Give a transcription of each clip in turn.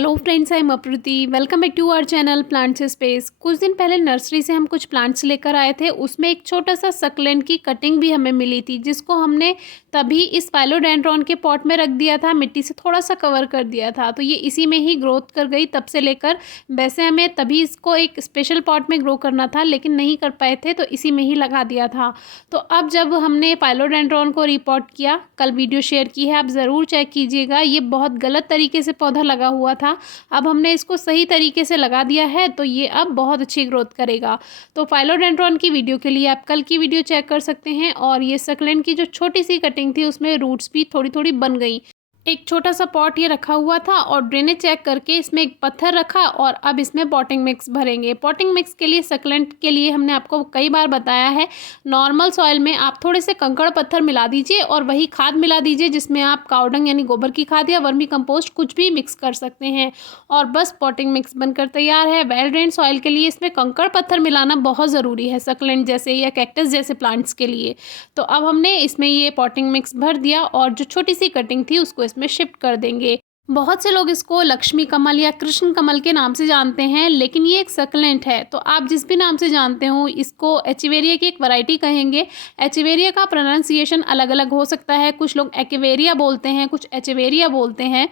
Hello friends, I am Apruti. Welcome back to our channel Plants Space. कुछ दिन पहले nursery से हम कुछ प्लांट्स लेकर आए थे। उसमें एक छोटा सा सक्लेंट की कटिंग भी हमें मिली थी, जिसको हमने तभी इस फाइलोडेंड्रॉन के पॉट में रख दिया था, मिट्टी से थोड़ा सा कवर कर दिया था, तो ये इसी में ही ग्रोथ कर गई तब से लेकर। वैसे हमें तभी इसको एक स्पेशल पॉट में ग्रो करना था, लेकिन नहीं कर पाए थे, तो इसी में ही लगा दिया था। तो अब जब हमने फाइलोडेंड्रॉन को रिपोर्ट किया, कल वीडियो शेयर की है, आप ज़रूर चेक कीजिएगा। ये बहुत गलत तरीके से पौधा लगा हुआ था। अब हमने इसको सही तरीके से लगा दिया है, तो ये अब बहुत अच्छी ग्रोथ करेगा। तो फाइलोडेंड्रॉन की वीडियो के लिए आप कल की वीडियो चेक कर सकते हैं। और ये सक्लेंट की जो छोटी सी कटिंग थी, उसमें रूट्स भी थोड़ी थोड़ी बन गई। एक छोटा सा पॉट ये रखा हुआ था और ड्रेनेज चेक करके इसमें एक पत्थर रखा और अब इसमें पॉटिंग मिक्स भरेंगे। पॉटिंग मिक्स के लिए, सक्लेंट के लिए हमने आपको कई बार बताया है, नॉर्मल सॉइल में आप थोड़े से कंकड़ पत्थर मिला दीजिए और वही खाद मिला दीजिए, जिसमें आप काउडंग यानी गोबर की खाद या वर्मी कंपोस्ट कुछ भी मिक्स कर सकते हैं। और बस पॉटिंग मिक्स बनकर तैयार है। वेल ड्रेन सॉइल के लिए इसमें कंकड़ पत्थर मिलाना बहुत ज़रूरी है, सक्लेंट जैसे या कैक्टस जैसे प्लांट्स के लिए। तो अब हमने इसमें ये पॉटिंग मिक्स भर दिया और जो छोटी सी कटिंग थी उसको इसमें शिफ्ट कर देंगे। बहुत से लोग इसको लक्ष्मी कमल या कृष्ण कमल के नाम से जानते हैं, लेकिन ये एक सक्लेंट है, तो आप जिस भी नाम से जानते हो, इसको एचिवेरिया की एक वैरायटी कहेंगे। एचिवेरिया का प्रोनाउंसिएशन अलग अलग हो सकता है, कुछ लोग एकिवेरिया बोलते हैं, कुछ एचिवेरिया बोलते हैं।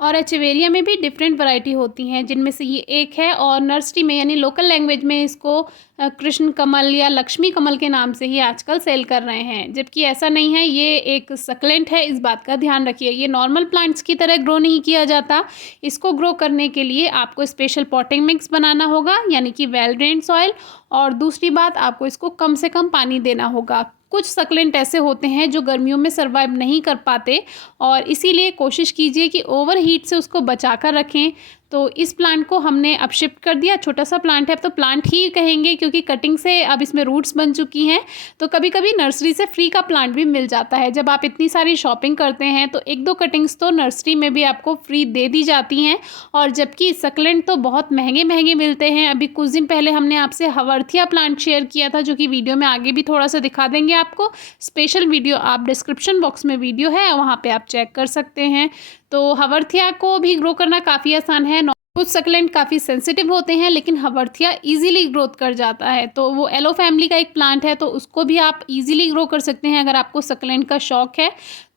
और एचिवेरिया में भी डिफरेंट वैरायटी होती हैं, जिनमें से ये एक है। और नर्सरी में यानी लोकल लैंग्वेज में इसको कृष्ण कमल या लक्ष्मी कमल के नाम से ही आजकल सेल कर रहे हैं, जबकि ऐसा नहीं है। ये एक सक्लेंट है, इस बात का ध्यान रखिए। ये नॉर्मल प्लांट्स की तरह ग्रो नहीं किया जाता। इसको ग्रो करने के लिए आपको स्पेशल पॉटिंग मिक्स बनाना होगा, यानी कि वेल ड्रेन्ड सॉइल। और दूसरी बात, आपको इसको कम से कम पानी देना होगा। कुछ सक्लेंट ऐसे होते हैं जो गर्मियों में सर्वाइव नहीं कर पाते, और इसीलिए कोशिश कीजिए कि ओवर हीट से उसको बचा कर रखें। तो इस प्लांट को हमने अब शिफ्ट कर दिया। छोटा सा प्लांट है, अब तो प्लांट ही कहेंगे, क्योंकि कटिंग से अब इसमें रूट्स बन चुकी हैं। तो कभी कभी नर्सरी से फ्री का प्लांट भी मिल जाता है। जब आप इतनी सारी शॉपिंग करते हैं तो एक दो कटिंग्स तो नर्सरी में भी आपको फ्री दे दी जाती हैं। और जबकि सक्लेंट तो बहुत महंगे महंगे मिलते हैं। अभी कुछ दिन पहले हमने आपसे हवर्थिया प्लांट शेयर किया था, जो कि वीडियो में आगे भी थोड़ा सा दिखा देंगे आपको। स्पेशल वीडियो आप डिस्क्रिप्शन बॉक्स में वीडियो है, वहाँ पर आप चेक कर सकते हैं। तो हवर्थिया को भी ग्रो करना काफ़ी आसान है। कुछ सक्लेंट काफ़ी सेंसिटिव होते हैं, लेकिन हवर्थिया इजीली ग्रोथ कर जाता है। तो वो एलो फैमिली का एक प्लांट है, तो उसको भी आप इजीली ग्रो कर सकते हैं अगर आपको सक्लेंट का शौक है।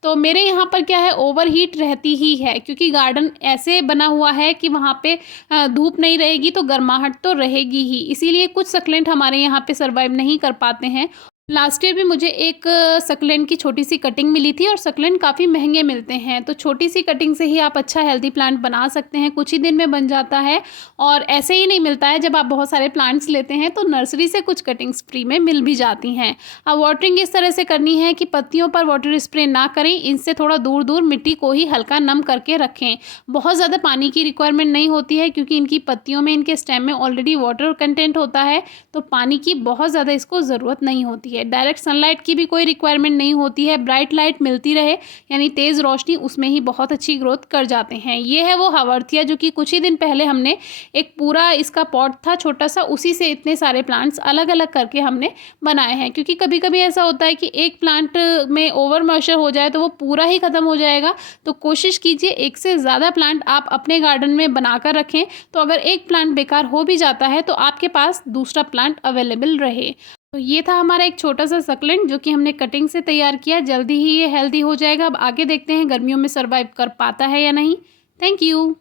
तो मेरे यहाँ पर क्या है, ओवर हीट रहती ही है, क्योंकि गार्डन ऐसे बना हुआ है कि वहाँ पे धूप नहीं रहेगी तो गर्माहट तो रहेगी ही। इसीलिए कुछ सक्लेंट हमारे यहाँ पे सर्वाइव नहीं कर पाते हैं। लास्ट ईयर भी मुझे एक सक्लेंट की छोटी सी कटिंग मिली थी, और सक्लेंट काफ़ी महंगे मिलते हैं। तो छोटी सी कटिंग से ही आप अच्छा हेल्दी प्लांट बना सकते हैं, कुछ ही दिन में बन जाता है। और ऐसे ही नहीं मिलता है, जब आप बहुत सारे प्लांट्स लेते हैं तो नर्सरी से कुछ कटिंग्स फ्री में मिल भी जाती हैं। अब वाटरिंग इस तरह से करनी है कि पत्तियों पर वाटर स्प्रे ना करें, इनसे थोड़ा दूर दूर मिट्टी को ही हल्का नम करके रखें। बहुत ज़्यादा पानी की रिक्वायरमेंट नहीं होती है, क्योंकि इनकी पत्तियों में, इनके स्टेम में ऑलरेडी वाटर कंटेंट होता है, तो पानी की बहुत ज़्यादा इसको ज़रूरत नहीं होती है। डायरेक्ट सनलाइट की भी कोई रिक्वायरमेंट नहीं होती है, ब्राइट लाइट मिलती रहे, यानी तेज़ रोशनी, उसमें ही बहुत अच्छी ग्रोथ कर जाते हैं। ये है वो हवर्थिया, जो कि कुछ ही दिन पहले हमने एक पूरा इसका पॉट था छोटा सा, उसी से इतने सारे प्लांट्स अलग अलग करके हमने बनाए हैं। क्योंकि कभी कभी ऐसा होता है कि एक प्लांट में ओवर मॉइस्चर हो जाए तो वो पूरा ही ख़त्म हो जाएगा। तो कोशिश कीजिए एक से ज़्यादा प्लांट आप अपने गार्डन में बनाकर रखें, तो अगर एक प्लांट बेकार हो भी जाता है तो आपके पास दूसरा प्लांट अवेलेबल रहे। तो ये था हमारा एक छोटा सा सक्लेंट, जो कि हमने कटिंग से तैयार किया। जल्दी ही ये हेल्दी हो जाएगा। अब आगे देखते हैं गर्मियों में सर्वाइव कर पाता है या नहीं। Thank you.